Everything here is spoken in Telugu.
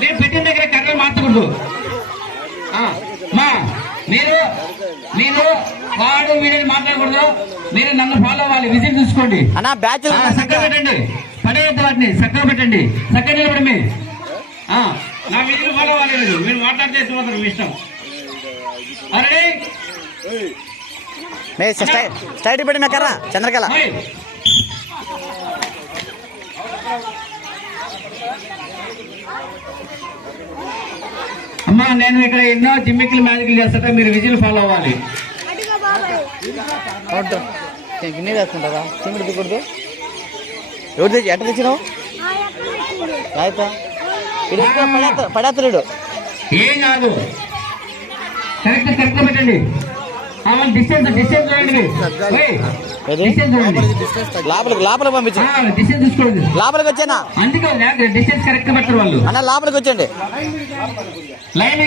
మీరు పెట్టిన దగ్గర కర్రలు మార్చకూడదు. మీరు మీరు వాడు వీడిని మాట్లాడకూడదు. మీరు నన్ను ఫాలో అవ్వాలి. విజిట్ చూసుకోండి. చక్కగా పెట్టండి. పడేయద్దు వాటిని. చక్కగా పెట్టండి. చక్కగా నిలబడి మీరు నా విజిల్ ఫాలో అవ్వాలి. లేదు మీరు మాట్లాడితే ఎత్తుపోతారు. మీ ఇష్టం. అరే స్ట్రైట్ పెట్టి కర్ర చంద్రకళ. అమ్మా నేను ఇక్కడ ఎన్నో జిమ్మికిలు మ్యాజిక్లు చేస్తా. మీరు విజిల్ ఫాలో అవ్వాలి. గిన్నె వేసుకుంటారా? చిమ్మిడి దిగకూడదు. ఎవరు తెచ్చి ఎట్ట తెచ్చినావు? పడేత్తలేడు. ఏం కాదు. కరెక్ట్ పెట్టండి. డిస్టెన్స్ చూడండి. లోపలికి పంపించు. డిస్టెన్స్ చూసుకోండి. లోపలికి వచ్చానా? అందుకే డిస్టెన్స్ కరెక్ట్ పెట్టరు వాళ్ళు. అన్న లోపలికి వచ్చండి. లైన్